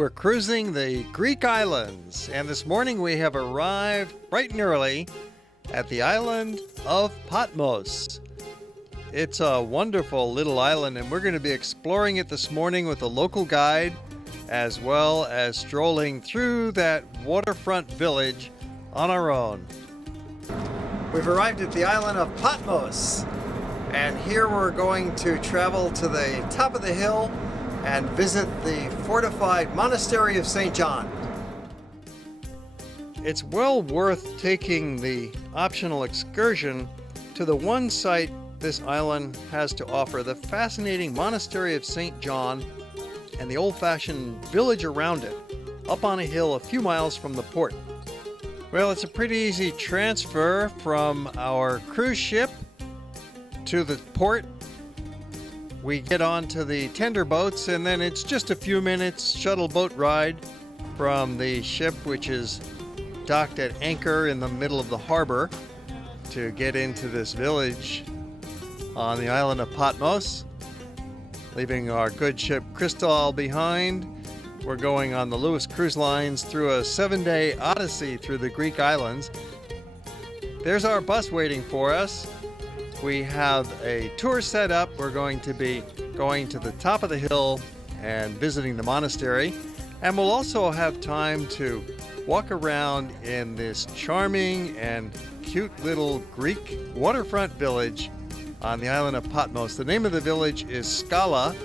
We're cruising the Greek islands, and this morning we have arrived bright and early at the island of Patmos. It's a wonderful little island, and we're going to be exploring it this morning with a local guide, as well as strolling through that waterfront village on our own. We've arrived at the island of Patmos, and here we're going to travel to the top of the hill and visit the fortified Monastery of St. John. It's well worth taking the optional excursion to the one site this island has to offer, the fascinating Monastery of St. John and the old-fashioned village around it, up on a hill a few miles from the port. Well, it's a pretty easy transfer from our cruise ship to the port. We get onto the tender boats, and then it's just a few minutes shuttle boat ride from the ship, which is docked at anchor in the middle of the harbor, to get into this village on the island of Patmos. Leaving our good ship Crystal behind, we're going on the Lewis Cruise Lines through a 7-day odyssey through the Greek islands. There's our bus waiting for us. We have a tour set up. We're going to be going to the top of the hill and visiting the monastery. And we'll also have time to walk around in this charming and cute little Greek waterfront village on the island of Patmos. The name of the village is Skala,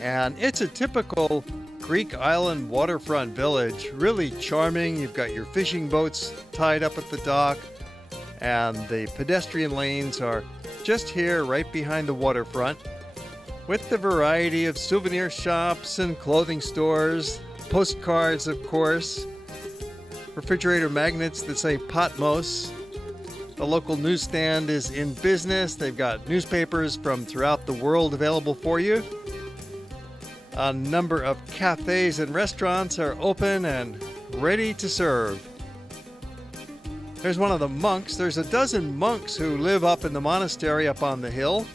and it's a typical Greek island waterfront village. Really charming. You've got your fishing boats tied up at the dock, and the pedestrian lanes are just here right behind the waterfront, with the variety of souvenir shops and clothing stores, postcards of course, refrigerator magnets that say Patmos. The local newsstand is in business. They've got newspapers from throughout the world available for you. A number of cafes and restaurants are open and ready to serve. There's one of the monks. There's a dozen monks who live up in the monastery up on the hill,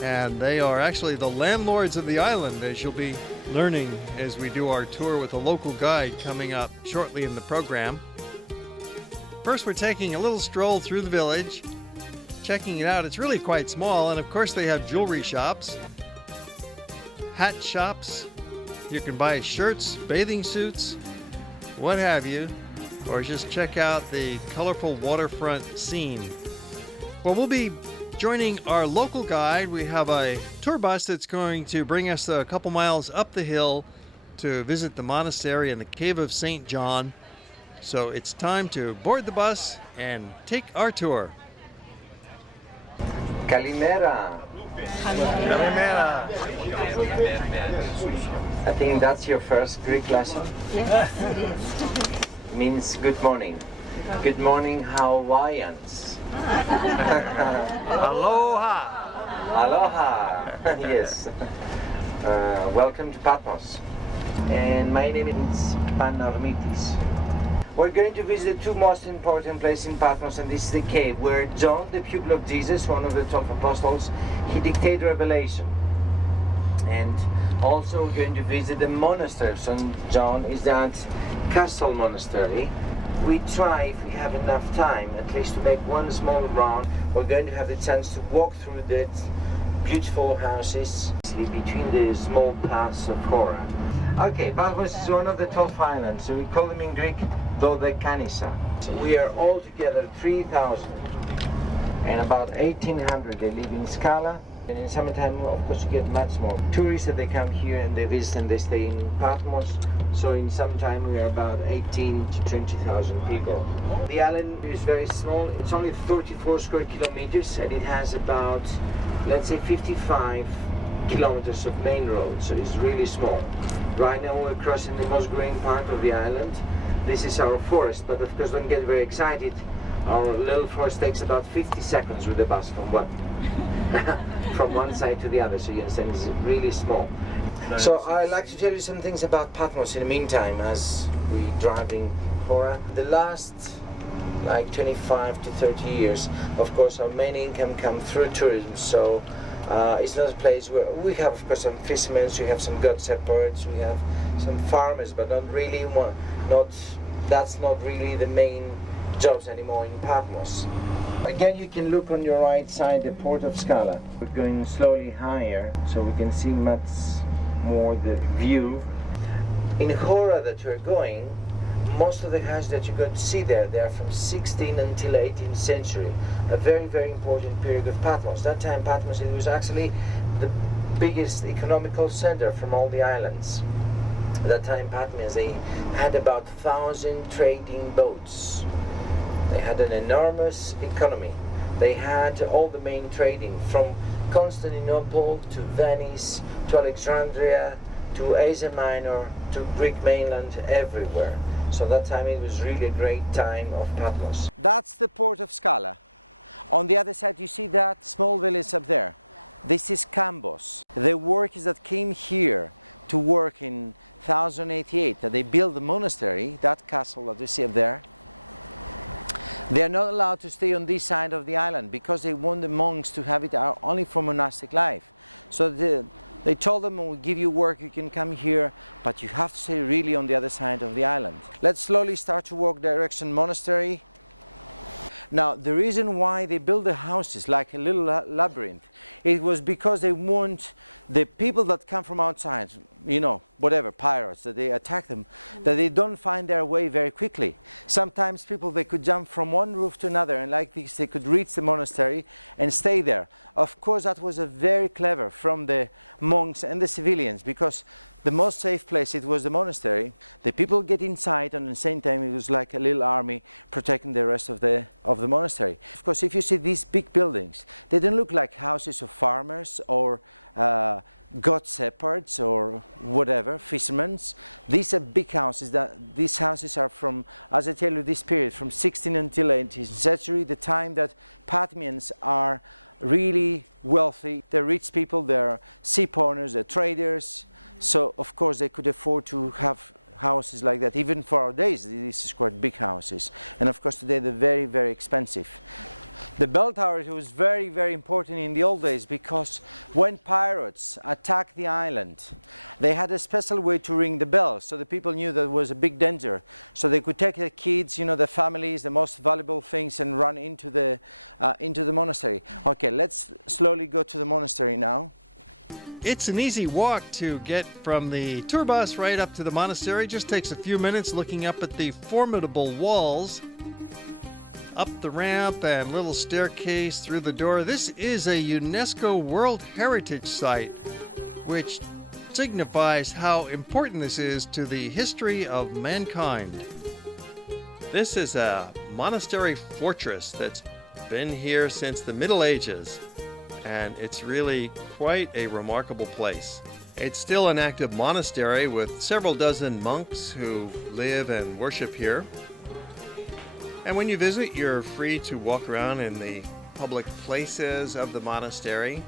and they are actually the landlords of the island, as you'll be learning as we do our tour with a local guide coming up shortly in the program. First, we're taking a little stroll through the village, checking it out. It's really quite small, and of course they have jewelry shops, hat shops. You can buy shirts, bathing suits, what have you, or just check out the colorful waterfront scene. Well, we'll be joining our local guide. We have a tour bus that's going to bring us a couple miles up the hill to visit the monastery and the cave of St. John. So it's time to board the bus and take our tour. Kalimera. Kalimera. I think that's your first Greek lesson. Yes, it is. Means good morning. Good morning, Hawaiians. Aloha. Aloha. Yes. Welcome to Patmos. And my name is Panormitis. We're going to visit two most important places in Patmos, and this is the cave where John, the pupil of Jesus, one of the 12 apostles, he dictated revelation. And also we're going to visit the monastery of St. John. Is that castle monastery. We try, if we have enough time, at least to make one small round. We're going to have the chance to walk through the beautiful houses between the small paths of Hora. Okay, Patmos is one of the 12 islands, so we call them in Greek Dodekanisa. So we are all together 3,000, and about 1,800 they live in Skala. And in summertime, of course, you get much more tourists that they come here and they visit and they stay in Patmos. So in summertime, we are about 18 to 20,000 people. The island is very small. It's only 34 square kilometers, and it has about, let's say, 55 kilometers of main road. So it's really small. Right now, we're crossing the most green part of the island. This is our forest, but of course, don't get very excited. Our little forest takes about 50 seconds with the bus from one side to the other, so you understand it's really small. So I'd like to tell you some things about Patmos in the meantime as we driving Hora. The last like 25 to 30 years, of course, our main income comes through tourism, so It's not a place where we have, of course, some fishermen, we have some god shepherds, we have some farmers, but not really that's not really the main jobs anymore in Patmos. Again, you can look on your right side, the port of Skala. We're going slowly higher, so we can see much more the view. In Hora that you're going, most of the houses that you're going to see there, they are from 16th until 18th century, a very, very important period of Patmos. That time Patmos, it was actually the biggest economical center from all the islands. At that time Patmos, they had about 1,000 trading boats. They had an enormous economy. They had all the main trading from Constantinople to Venice to Alexandria to Asia Minor to Greek mainland, everywhere. So that time it was really a great time of Patmos. That's the port of Skala. On the other side you see that small village up there. This is Cambos. The workers that came here to work in 1088, that they built the monastery, that castle that you see up there, they are not allowed to stay on this side of the island because they want the monks to have it only for monastic life. So they told them, we'll give you work, you can come here, but you have to stay really on the other side of the island. Let's slowly start to walk direction monastery. Now, the reason why they build the houses like a little labyrinth, it was because they want the people that come from outside, you know, whatever, pirates, that they attack them, that they don't find their way very quickly. Sometimes people, they could jump from one roof to another, and like this, they could reach the monastery and stay there. Of course, that was a very clever from the monks and the civilians, because the most safe place, it was the monastery. The people get inside, and at the same time it was like a little army protecting the rest of the monastery. Of course, if you see these big buildings, they don't look like houses of farmers or god shepherds or whatever, fishermen. These are big houses. These houses are from, as I tell you, this period, from 16th until 18th century, the time that Patmians are really wealthy. They're rich people, they're ship owners, they're traders. So of course they could afford to have houses like that. Even for our days, this is quite big houses. And of course today they're very, very expensive. The bell tower was very, very important in the old days, because when pirates attacked the island, they had a special way to ring the bell, so the people knew that it was a big danger. So they could take the kids, you know, the families, the most valuable things, and run into the monastery. Okay, let's slowly go to the monastery now. It's an easy walk to get from the tour bus right up to the monastery. Just takes a few minutes looking up at the formidable walls, up the ramp and little staircase through the door. This is a UNESCO World Heritage Site, which signifies how important this is to the history of mankind. This is a monastery fortress that's been here since the Middle Ages, and it's really quite a remarkable place. It's still an active monastery with several dozen monks who live and worship here. And when you visit, you're free to walk around in the public places of the monastery.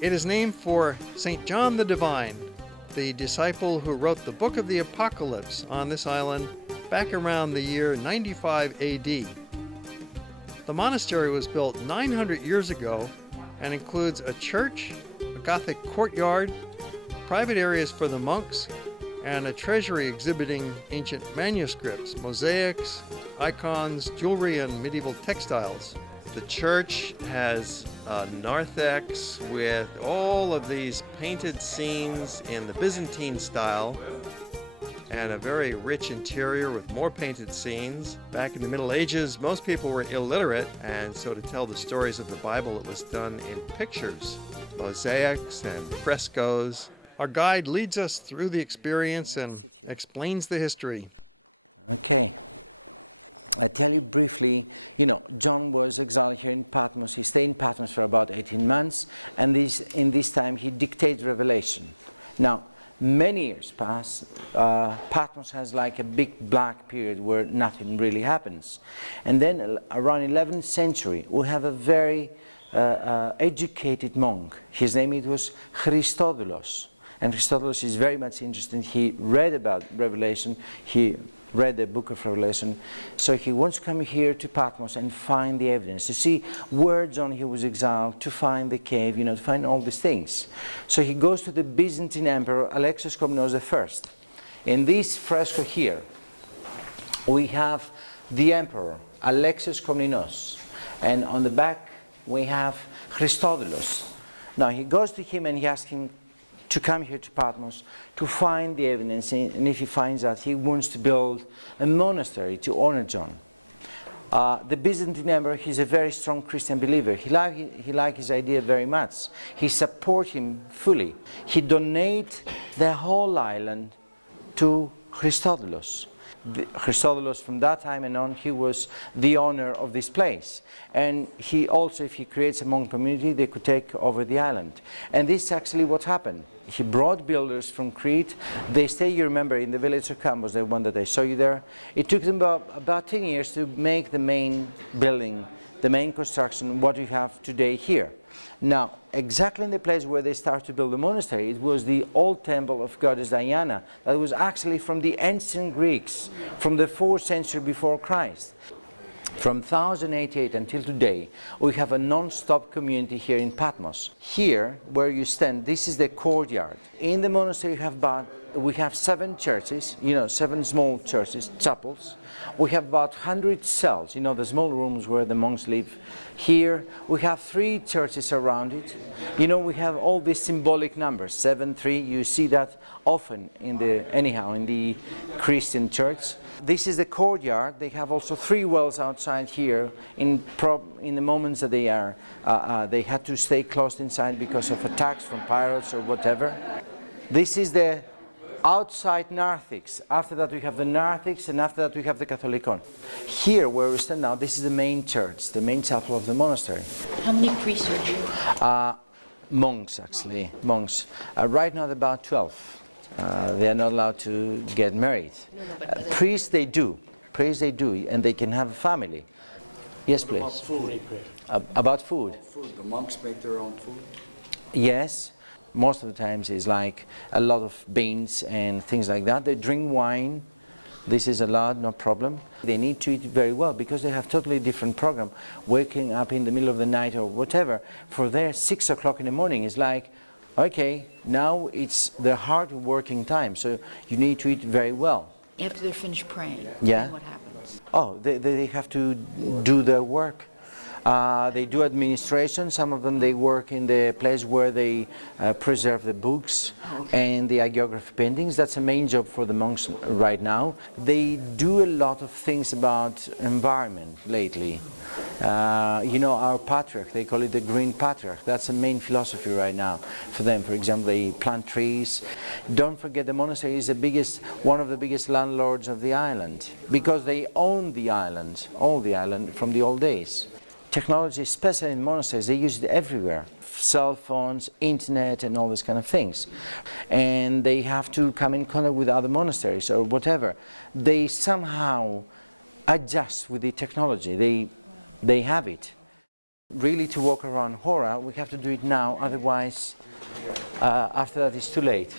It is named for St. John the Divine, the disciple who wrote the book of the Apocalypse on this island back around the year 95 AD. The monastery was built 900 years ago and includes a church, a Gothic courtyard, private areas for the monks, and a treasury exhibiting ancient manuscripts, mosaics, icons, jewelry, and medieval textiles. The church has a narthex with all of these painted scenes in the Byzantine style, and a very rich interior with more painted scenes. Back in the Middle Ages, most people were illiterate, and so to tell the stories of the Bible, it was done in pictures, mosaics and frescoes. Our guide leads us through the experience and explains the history. Okay. I tell you briefly, you know, John was exiled here in Patmos. He stayed in Patmos for about 18 months, and in this time he dictated Revelation. Now, many years pass. Patmos has like a big black period where nothing really happens. And then around 11th century, we have a very educated monk. His name, it was Christodoulos. And Christodolos is very much interested. He read about Revelation. He read the book of Revelation. So he wants to come here to Patmos and find the evidence, to see where John he was exiled, to find the cave, to find all these things. So he goes to the Byzantine Emperor Alexios Komnenos I. In this fresco here, we have the Emperor Alexios Komnenos, and on the back we have Christodolos. Now he goes to him and he asks him to come here to Patmos to find the evidence, and if he finds that, he wants to build a monastery to honor John. The Byzantine Emperor, he's a very strong Christian believer. He liked his idea very much. He supports him fully. He donates the whole island to Christodolos. Christodolos, from that time and on, he was the owner of this place. And he also, if he creates a monk community, they could take over the island. And this is actually what happened. He brought builders from Crete. They stay, you remember, in the village of Campos, the one that I saw you there. It took them about 10 years to make the main building, the main construction, what you have today here. Now, exactly in the place where they started to build the monastery, it was the old temple of goddess Diana that was actually from the ancient Greeks, from the 4th century before Christ. From 1088 until today, we have a non-stop community here in Patmos. Here, where you stand, this is the courtyard. In the monastery, we have 7 churches, 7 small churches, chapels. We have about 100 cells, the small rooms where the monks live. Here, we have 3 churches around it. We have all these symbolic numbers, 7, 3. You see that often in the Christian church. This is the courtyard. They have also 3 wells outside here. In the moments that they had to stay closed inside because of attacks from pirates or whatever. This is the outside narthex. After that we have the narthex, and after that we have the Catholicon. Here where we stand now, this is the main church, the main chapel of the monastery. How many priests are here? Monks, actually, monks. Right now about 12. They are not allowed to get married. Priests they do, and they can have a family. Yes, please. About food. About food. The monks make their own food? Yes. Most of the times it's like a lot of beans and things like that. They drink wine. This is allowed, no problem. They need to eat very well because they have totally different program. Waking up in the middle of the night or whatever, for their 6 o'clock in the morning is like, okay, now it's the hard working time, so you need to eat very well. After they're finished praying, yeah. what happens? Oh, they have to do their work. They do administration. Some of them, they work in the place where they preserve the books and the hagiography paintings. That's a main job for the monks right now. They do a lot of things about environment lately. Our patriarch, they call it the green patriarch. That's the main philosophy right now for them. For example, they plant trees. Don't forget the monastery is one of the biggest landlords of the island because they own the island, all the island from the old days. Technology, especially in monasteries, they use it everywhere. Cell phones, internet, and all these kind of things. And they have to come in contact with other monasteries or whatever. They somehow adjust with the technology. They have it. Really, to walk around Hora, we have to do it now, otherwise, after that, it's too late.